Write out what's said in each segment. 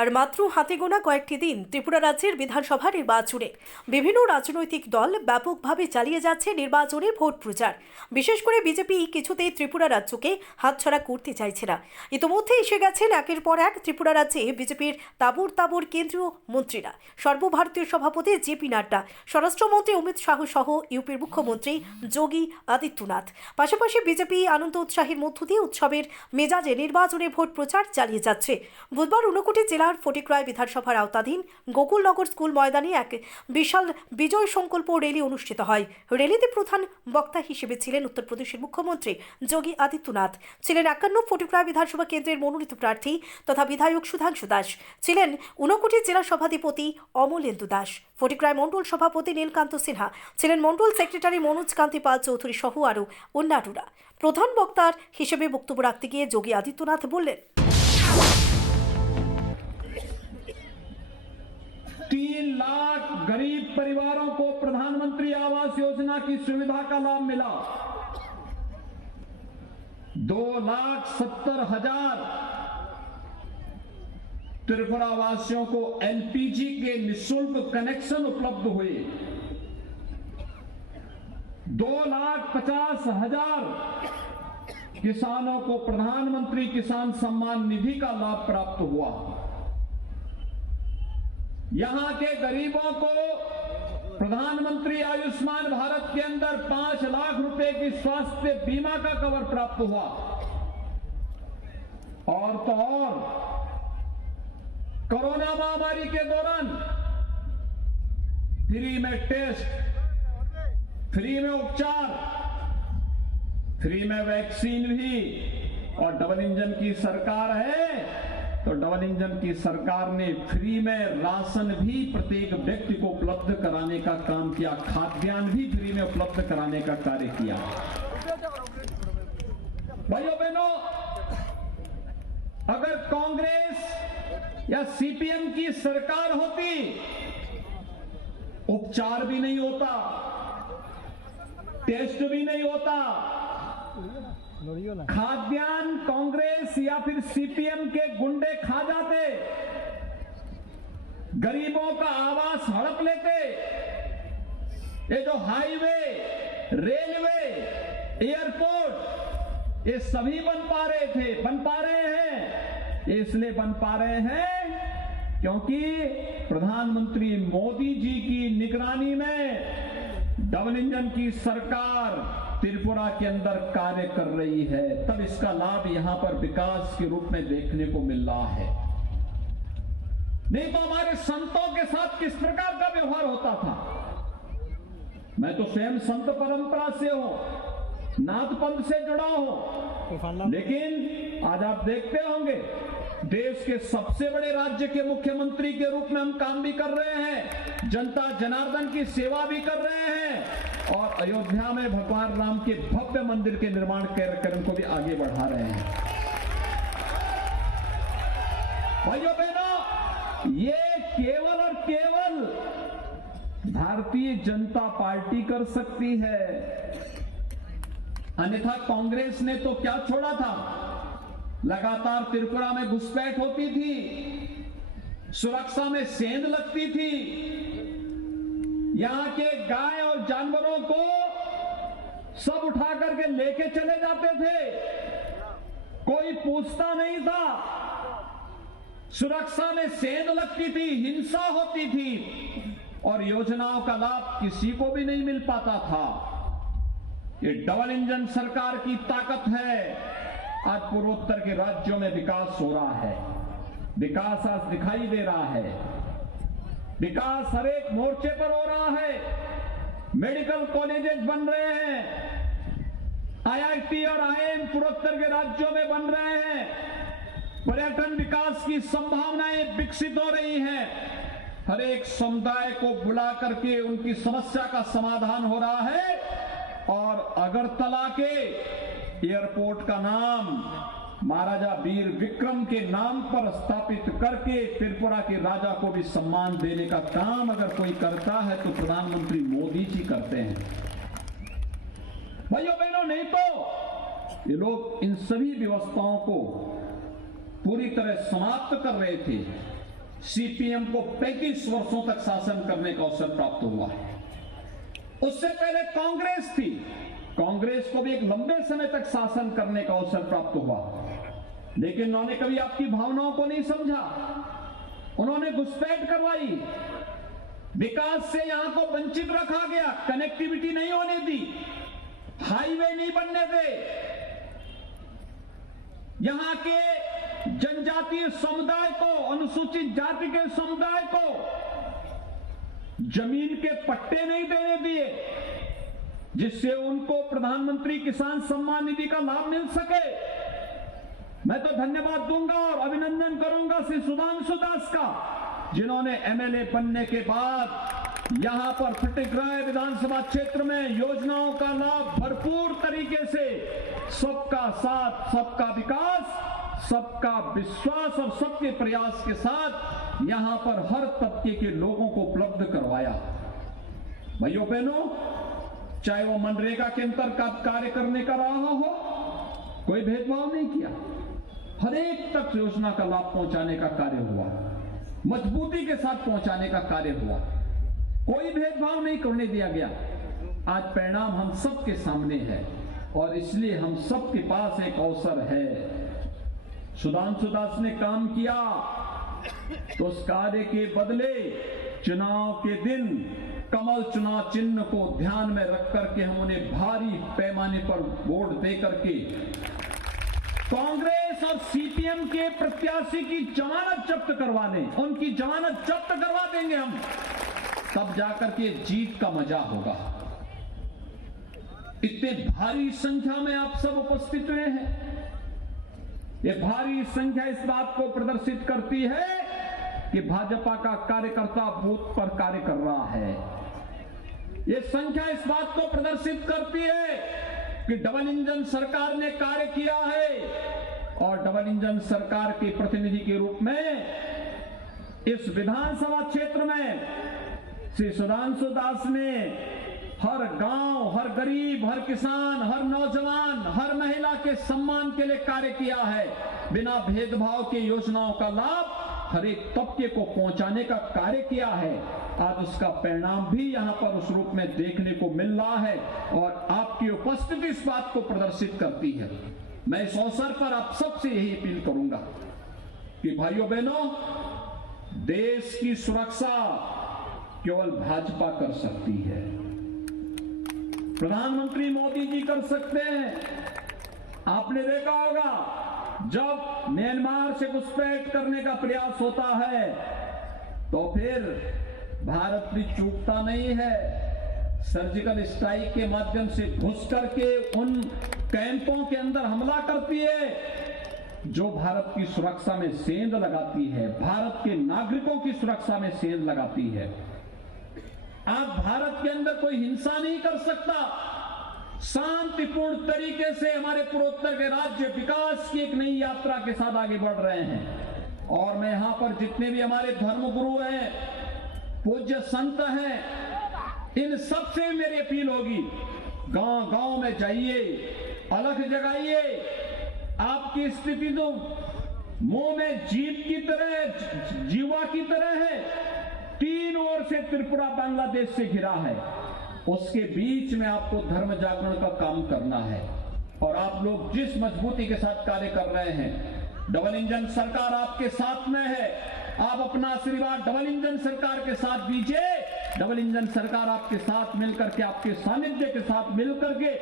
আর মাত্র হাতে গোনা কয়েকটি দিন ত্রিপুরা রাজ্যের বিধানসভা নির্বাচনে বিভিন্ন রাজনৈতিক দল ব্যাপকভাবে চালিয়ে যাচ্ছে নির্বাচনে ভোট প্রচার। বিশেষ করে বিজেপি কিছুতেই ত্রিপুরা রাজ্যকে হাতছাড়া করতে চাইছে না। ইতিমধ্যে এসে গেছেন একের পর এক ত্রিপুরা রাজ্যে বিজেপির তাবড় তাবড় কেন্দ্রীয় মন্ত্রীরা। সর্বভারতীয় সভাপতি জেপি নাড্ডা, স্বরাষ্ট্রমন্ত্রী অমিত শাহ সহ ইউপির মুখ্যমন্ত্রী যোগী আদিত্যনাথ। পাশাপাশি বিজেপি আনন্দ উৎসাহের মধ্য দিয়ে উৎসবের মেজাজে নির্বাচনে ভোট প্রচার চালিয়ে যাচ্ছে। বুধবার ঊনকোটি জেলার ফটিকরায় বিধানসভার আওতাধীন গোকুলনগর স্কুল ময়দানে এক বিশাল বিজয় সংকল্প র্যালি অনুষ্ঠিত হয়। র্যালিতে প্রধান বক্তা হিসেবে ছিলেন উত্তরপ্রদেশের মুখ্যমন্ত্রী যোগী আদিত্যনাথ, ছিলেন 51 ফটিকরায় বিধানসভা কেন্দ্রের মনোনীত প্রার্থী তথা বিধায়ক সুধাংশু দাস, ছিলেন ঊনকোটি জেলা সভাধিপতি অমলেন্দু দাস, ফটিকরায় মণ্ডল সভাপতি নীলকান্ত সিনহা, ছিলেন মণ্ডল সেক্রেটারি মনোজ কান্তি পাল চৌধুরী সহ আরও অন্যান্যরা। প্রধান বক্তার হিসেবে বক্তব্য রাখতে গিয়ে যোগী আদিত্যনাথ বললেন, 3 लाख गरीब परिवारों को प्रधानमंत्री आवास योजना की सुविधा का लाभ मिला। 2,70,000 त्रिपुरा वासियों को एलपीजी के निःशुल्क कनेक्शन उपलब्ध हुए। 2,50,000 किसानों को प्रधानमंत्री किसान सम्मान निधि का लाभ प्राप्त हुआ। यहां के गरीबों को प्रधानमंत्री आयुष्मान भारत के अंदर 5 लाख रुपए की स्वास्थ्य बीमा का कवर प्राप्त हुआ। और तो और कोरोना महामारी के दौरान फ्री में टेस्ट, फ्री में उपचार, फ्री में वैक्सीन भी। और डबल इंजन की सरकार है तो डबल इंजन की सरकार ने फ्री में राशन भी प्रत्येक व्यक्ति को उपलब्ध कराने का काम किया, खाद्यान्न भी फ्री में उपलब्ध कराने का कार्य किया। भाइयों बहनों, अगर कांग्रेस या सीपीएम की सरकार होती, उपचार भी नहीं होता, टेस्ट भी नहीं होता, खाद्यान्न कांग्रेस या फिर सीपीएम के गुंडे खा जाते, गरीबों का आवास हड़प लेते। ये जो हाईवे, रेलवे, एयरपोर्ट, ये सभी बन पा रहे थे, बन पा रहे हैं। ये इसलिए बन पा रहे हैं क्योंकि प्रधानमंत्री मोदी जी की निगरानी में डबल इंजन की सरकार त्रिपुरा के अंदर कार्य कर रही है। तब इसका लाभ यहां पर विकास के रूप में देखने को मिल रहा है। नहीं तो हमारे संतों के साथ किस प्रकार का व्यवहार होता था। मैं तो स्वयं संत परंपरा से हूं, नाथ पंथ से जुड़ा हूं, लेकिन आज आप देखते होंगे देश के सबसे बड़े राज्य के मुख्यमंत्री के रूप में हम काम भी कर रहे हैं, जनता जनार्दन की सेवा भी कर रहे हैं और अयोध्या में भगवान राम के भव्य मंदिर के निर्माण कार्यक्रम को भी आगे बढ़ा रहे हैं। भाइयों बहनों, ये केवल और केवल भारतीय जनता पार्टी कर सकती है, अन्यथा कांग्रेस ने तो क्या छोड़ा था। लगातार त्रिपुरा में घुसपैठ होती थी, सुरक्षा में सेंध लगती थी, यहां के गाय और जानवरों को सब उठा करके लेके चले जाते थे, कोई पूछता नहीं था, सुरक्षा में सेंध लगती थी, हिंसा होती थी और योजनाओं का लाभ किसी को भी नहीं मिल पाता था। ये डबल इंजन सरकार की ताकत है। आज पूर्वोत्तर के राज्यों में विकास हो रहा है, विकास आज दिखाई दे रहा है, विकास हर एक मोर्चे पर हो रहा है। मेडिकल कॉलेजेस बन रहे हैं, आईआईटी और आईआईएम पूर्वोत्तर के राज्यों में बन रहे हैं, पर्यटन विकास की संभावनाएं विकसित हो रही हैं। हर एक समुदाय को बुला करके उनकी समस्या का समाधान हो रहा है और अगरतला के एयरपोर्ट का नाम महाराजा वीर विक्रम के नाम पर स्थापित करके त्रिपुरा के राजा को भी सम्मान देने का काम अगर कोई करता है तो प्रधानमंत्री मोदी जी करते हैं। भाइयों बहनों, नहीं तो ये लोग इन सभी व्यवस्थाओं को पूरी तरह समाप्त कर रहे थे। सीपीएम को 35 वर्षों तक शासन करने का अवसर प्राप्त हुआ है। उससे पहले कांग्रेस थी, कांग्रेस को भी एक लंबे समय तक शासन करने का अवसर प्राप्त हुआ, लेकिन उन्होंने कभी आपकी भावनाओं को नहीं समझा। उन्होंने घुसपैठ करवाई, विकास से यहां को वंचित रखा गया, कनेक्टिविटी नहीं होने दी, हाईवे नहीं बनने दे, यहां के जनजातीय समुदाय को, अनुसूचित जाति के समुदाय को जमीन के पट्टे नहीं देने दिए, जिससे उनको प्रधानमंत्री किसान सम्मान निधि का लाभ मिल सके। मैं तो धन्यवाद दूंगा और अभिनंदन करूंगा श्री सुधांशु दास का, जिन्होंने एमएलए बनने के बाद यहां पर फटिकराय विधानसभा क्षेत्र में योजनाओं का लाभ भरपूर तरीके से, सबका साथ, सबका विकास, सबका विश्वास और सबके प्रयास के साथ यहां पर हर तबके के लोगों को उपलब्ध करवाया। भाइयों बहनों, चाहे वो मनरेगा के अंतर्गत कार्य करने का रहा हो, कोई भेदभाव नहीं किया, हर एक तक योजना का लाभ पहुंचाने का कार्य हुआ, मजबूती के साथ पहुंचाने का कार्य हुआ, कोई भेदभाव नहीं करने दिया गया। आज परिणाम हम सबके सामने है और इसलिए हम सबके पास एक अवसर है। सुधांशु दास ने काम किया तो उस कार्य के बदले चुनाव के दिन कमल चुनाव चिन्ह को ध्यान में रख करके हम उन्हें भारी पैमाने पर वोट दे करके कांग्रेस और सीपीएम के प्रत्याशी की जमानत जब्त करवा दें, उनकी जमानत जब्त करवा देंगे हम, तब जाकर के जीत का मजा होगा। इतने भारी संख्या में आप सब उपस्थित हुए हैं, ये भारी संख्या इस बात को प्रदर्शित करती है कि भाजपा का कार्यकर्ता बूथ पर कार्य कर रहा है। ये संख्या इस बात को प्रदर्शित करती है कि डबल इंजन सरकार ने कार्य किया है और डबल इंजन सरकार के प्रतिनिधि के रूप में इस विधानसभा क्षेत्र में श्री सुधांशु दास ने हर गांव, हर गरीब, हर किसान, हर नौजवान, हर महिला के सम्मान के लिए कार्य किया है। बिना भेदभाव के योजनाओं का लाभ हर एक तबके को पहुंचाने का कार्य किया है। आज उसका परिणाम भी यहां पर उस रूप में देखने को मिल रहा है और आपकी उपस्थिति इस बात को प्रदर्शित करती है। मैं इस अवसर पर आप सबसे यही अपील करूंगा कि भाइयों बहनों, देश की सुरक्षा केवल भाजपा कर सकती है, प्रधानमंत्री मोदी जी कर सकते हैं। आपने देखा होगा जब म्यांमार से घुसपैठ करने का प्रयास होता है तो फिर भारत भी चूकता नहीं है, सर्जिकल स्ट्राइक के माध्यम से घुस करके उन कैंपों के अंदर हमला करती है जो भारत की सुरक्षा में सेंध लगाती है, भारत के नागरिकों की सुरक्षा में सेंध लगाती है। आप भारत के अंदर कोई हिंसा नहीं कर सकता, शांतिपूर्ण तरीके से हमारे पूर्वोत्तर के राज्य विकास की एक नई यात्रा के साथ आगे बढ़ रहे हैं। और मैं यहां पर जितने भी हमारे धर्मगुरु हैं, पूज्य संत हैं, इन सबसे मेरी अपील होगी, गांव गांव में जाइए, अलख जगाइए। आपकी स्थिति तो मुंह में जीव की तरह, जीवा की तरह है, तीन ओर से त्रिपुरा बांग्लादेश से घिरा है, उसके बीच में आपको धर्म जागरण का काम करना है। और आप लोग जिस मजबूती के साथ कार्य कर रहे हैं, डबल इंजन सरकार आपके साथ में है, आप अपना आशीर्वाद डबल इंजन सरकार के साथ दीजिए। डबल इंजन सरकार आपके साथ मिलकर के, आपके सानिध्य के साथ मिलकर के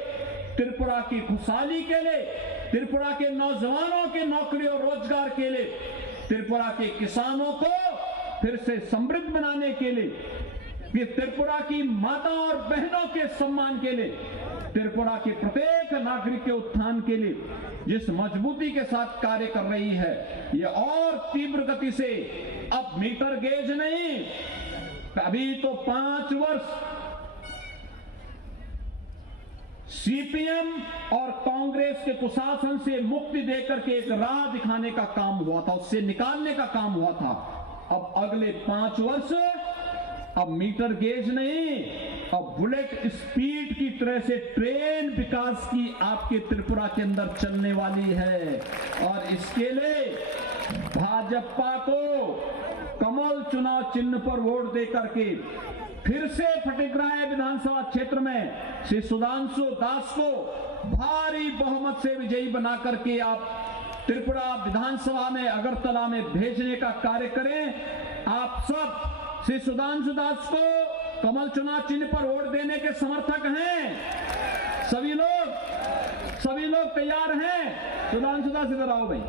त्रिपुरा की खुशहाली के लिए, त्रिपुरा के नौजवानों के नौकरी और रोजगार के लिए, त्रिपुरा के किसानों को फिर से समृद्ध बनाने के लिए, कि त्रिपुरा की माता और बहनों के सम्मान के लिए, त्रिपुरा के प्रत्येक नागरिक के उत्थान के लिए जिस मजबूती के साथ कार्य कर रही है, ये और तीव्र गति से, अब मीटर गेज नहीं, अभी तो 5 वर्ष सीपीएम और कांग्रेस के कुशासन से मुक्ति देकर के एक राह दिखाने का काम हुआ था, उससे निकालने का काम हुआ था। अब अगले 5 वर्ष अब मीटर गेज नहीं, अब बुलेट स्पीड की तरह से ट्रेन विकास की आपके त्रिपुरा के अंदर चलने वाली है। और इसके लिए भाजपा को, कमल चुनाव चिन्ह पर वोट दे करके फिर से फटिकराय विधानसभा क्षेत्र में श्री सुधांशु दास को भारी बहुमत से विजयी बना करके आप त्रिपुरा विधानसभा में अगरतला में भेजने का कार्य करें। आप सब श्री सुधांशु दास को कमल चुनाव चिन्ह पर वोट देने के समर्थक हैं। सभी लोग तैयार हैं। सुधांशु दास इधर आओ भाई।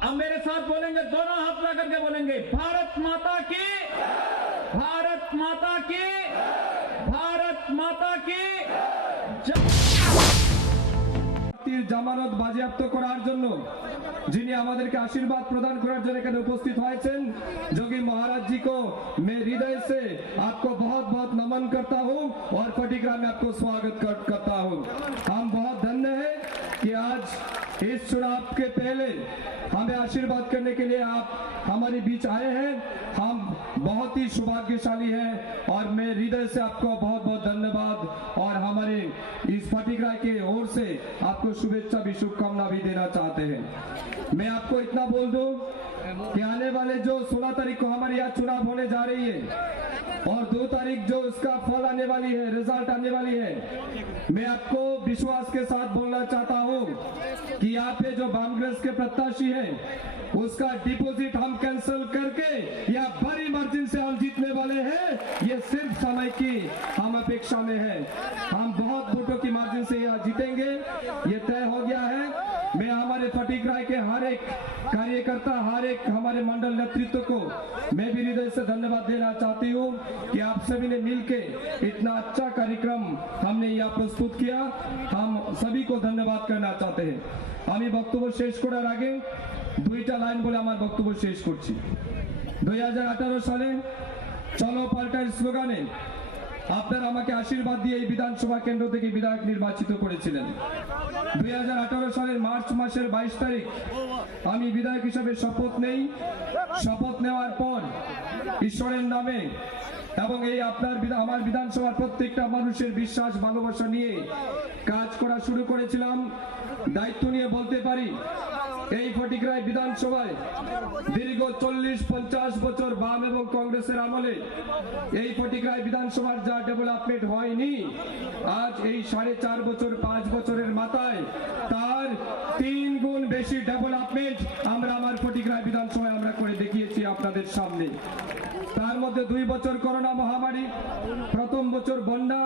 अब मेरे साथ बोलेंगे, दोनों हाथ लगा करके बोलेंगे, भारत माता की, भारत माता की, भारत माता की জামানত বাজেয়াপ্ত করার জন্য যিনি আমাদেরকে আশীর্বাদ প্রদান করার জন্য এখানে উপস্থিত হয়েছেন, যোगी महाराज जी को मैं हृदय से आपको बहुत बहुत नमन करता हूं और फटिकरा में आपको स्वागत करता हूं। हम बहुत धन्य हैं कि आज इस चुनाव के पहले हमें आशीर्वाद करने के लिए आप हमारे बीच आए हैं। हम बहुत ही सौभाग्यशाली हैं और मैं हृदय से आपको बहुत बहुत धन्यवाद और हमारे इस फटिकरा के ओर से आपको शुभेच्छा भी शुभकामना भी देना चाहते हैं। मैं आपको इतना बोल दूं कि आने वाले जो 16 तारीख को हमारे यहाँ चुनाव होने जा रही है और 2 तारीख जो इसका फल आने वाली है, रिजल्ट आने वाली है, मैं आपको विश्वास के साथ बोलना चाहता हूँ कि यहाँ पे जो कांग्रेस के प्रत्याशी हैं उसका डिपॉजिट हम कैंसिल करके या बड़ी मार्जिन से हम जीतने वाले हैं। ये सिर्फ समय की हम अपेक्षा में है। हम बहुत वोटों की मार्जिन से यहाँ जीतेंगे, ये तय हो गया है। मैं हमारे फटिकराय के हर एक कार्यकर्ता, हर एक हमारे मंडल नेतृत्व को मैं भी हृदय से धन्यवाद देना चाहती हूँ कि आप सभी ने मिलके इतना अच्छा कार्यक्रम हमने यहाँ प्रस्तुत किया। हम सभी को धन्यवाद करना चाहते हैं। আমি বক্তব্য শেষ করার আগে দুইটা লাইন বলে আমার বক্তব্য শেষ করছি। 2018 সালে চলো পাল্টার স্লোগানে আপনারা আমাকে আশীর্বাদ দিয়ে এই বিধানসভা কেন্দ্র থেকে বিধায়ক নির্বাচিত করেছিলেন। 2018 সালের মার্চ মাসের 22 তারিখ আমি বিধায়ক হিসেবে শপথ নেই। শপথ নেওয়ার পর ঈশ্বরের নামে এবং এই আপনার আমার বিধানসভার প্রত্যেকটা মানুষের বিশ্বাস ভালোবাসা নিয়ে কাজ করা শুরু করেছিলাম। দায়িত্ব নিয়ে বলতে পারি এই ফটিকরায় বিধানসভায় দীর্ঘ 40-50 বছর বাম এবং কংগ্রেসের আমলে এই ফটিকরায় বিধানসভার যা ডেভেলপমেন্ট হয়নি, আজ এই 4.5 বছর 5 বছরের মাথায় তার 3 গুণ বেশি ডেভেলপমেন্ট আমরা আমার ফটিকরায় বিধানসভায় আমরা করে দেখিয়েছি আপনাদের সামনে। তার মধ্যে 2 বছর করোনা মহামারী, প্রথম বছর বন্যা,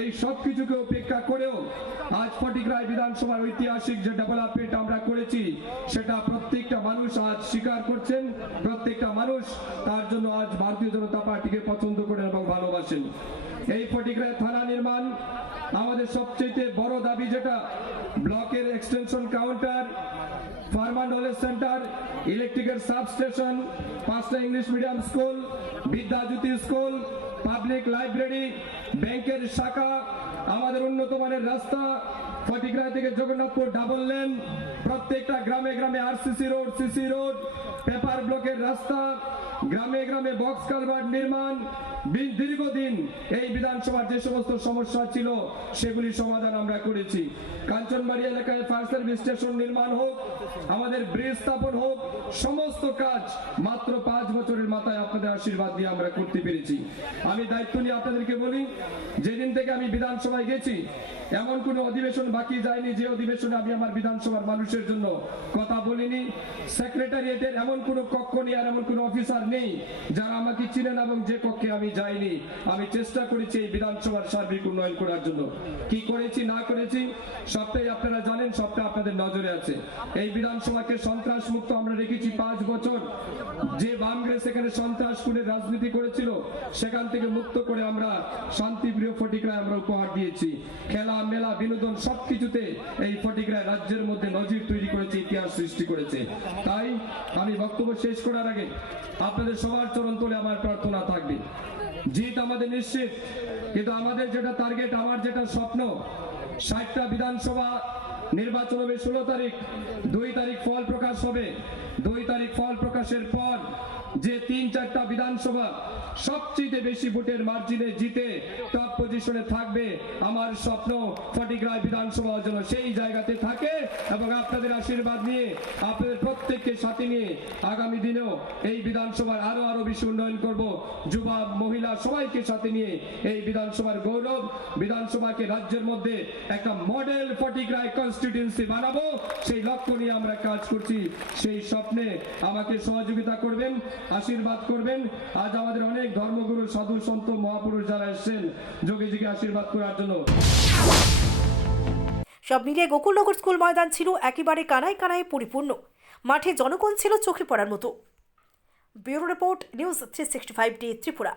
এই সব কিছুকে উপেক্ষা করেও আজ ফটিকরায় বিধানসভার ঐতিহাসিক যে ডেভেলপমেন্ট আমরা করেছি সেটা প্রত্যেকটা মানুষ আজ স্বীকার করছেন। প্রত্যেকটা মানুষ তার জন্য আজ ভারতীয় জনতা পার্টিকে পছন্দ করেন এবং ভালোবাসেন। এই ফটিকরায় থানা নির্মাণ আমাদের সবচেয়ে বড় দাবি, যেটা ব্লকের extension counter, farmer knowledge centre, ইলেকট্রিকের সাবস্টেশন, 5টা English medium school, Vidyajyoti school, public library, ব্যাংকের শাখা, আমাদের উন্নত মানের রাস্তা, ফটিকরায় থেকে জগন্নাথপুর ডাবল লেন, প্রত্যেকটা গ্রামে গ্রামে RCC road, CC road, paper ব্লকের রাস্তা, গ্রামে গ্রামে বক্স কালভার্ট নির্মাণ। দীর্ঘদিন এই বিধানসভার যে সমস্ত সমস্যা ছিল সেগুলি সমাধান আমরা করেছি। কাঞ্চনবাড়ি এলাকায় ফায়ার সার্ভিস স্টেশন নির্মাণ হোক, আমাদের ব্রিজ স্থাপন হোক, সমস্ত কাজ মাত্র 5 বছরের মাথায় আপনাদের আশীর্বাদ দিয়ে আমরা করতে পেরেছি। আমি দায়িত্ব নিয়ে আপনাদেরকে বলি, যেদিন থেকে আমি বিধানসভায় গেছি এমন কোন অধিবেশন বাকি যায়নি যে অধিবেশনে আমি আমার বিধানসভার মানুষের জন্য কথা বলিনি। সেক্রেটারিয়েটের এমন কোন কক্ষ নেই আর এমন কোন অফিসার নেই যারা আমাকে চিনেন এবং যে কক্ষে আমি যাইনি। আমি চেষ্টা করেছি এই বিধানসভার সার্বিক উন্নয়ন করার জন্য। কি করেছি না করেছি সবটাই আপনারা জানেন, সবটা আপনাদের নজরে আছে। এই বিধানসভাকে সন্ত্রাস মুক্ত আমরা রেখেছি 5 বছর। যে বামগ্রেস এখানে সন্ত্রাস করে রাজনীতি করেছিল সেখান থেকে মুক্ত করে আমরা শান্তিপ্রিয় ফটিকরায় আমরা উপহার দিয়েছি। খেলা, মেলা, বিনোদন সবকিছুতে এই ফটিকরায় রাজ্যের মধ্যে নজির তৈরি করেছে, ইতিহাস সৃষ্টি করেছে। তাই আমি বক্তব্য শেষ করার আগে আপনাদের সবার চরণ তলে আমার প্রার্থনা থাকবে, জিত আমাদের নিশ্চিত, কিন্তু আমাদের যেটা টার্গেট, আমার যেটা স্বপ্ন, 60টা বিধানসভা নির্বাচন হবে 16 তারিখ, 2 তারিখ ফল প্রকাশ হবে। 2 তারিখ ফল প্রকাশের পর যে 3-4টা বিধানসভা সবচেয়ে বেশি ভোটের মার্জিনে জিতে টপ পজিশনে থাকবে, আমার স্বপ্ন ফটিকরায় বিধানসভা যেন সেই জায়গাতে থাকে এবং আপনাদের আশীর্বাদ নিয়ে আপনাদের প্রত্যেককে সাথে নিয়ে আগামী দিনেও এই বিধানসভার আরো বেশি উন্নয়ন করব। যুবা মহিলা সবাইকে সাথে নিয়ে এই বিধানসভার গৌরব, বিধানসভাকে রাজ্যের মধ্যে একটা মডেল ফটিকরায় কনস্টিটিউয়েন্সি বানাবো, সেই লক্ষ্য নিয়ে আমরা কাজ করছি। সেই স্বপ্নে আমাকে সহযোগিতা করবেন, আশীর্বাদ করবেন। আজ আমাদের অনেক ধর্মগুরু, সাধু, সন্ত, মহাপুরুষ যারা এসেছেন যোগীজিকে আশীর্বাদ করার জন্য। সব মিলিয়ে গোকুলনগর স্কুল ময়দান ছিল একেবারে কানায় কানায় পরিপূর্ণ। মাঠে জনগণ ছিল চোখে পড়ার মতো। Bureau report, news 365 day Tripura.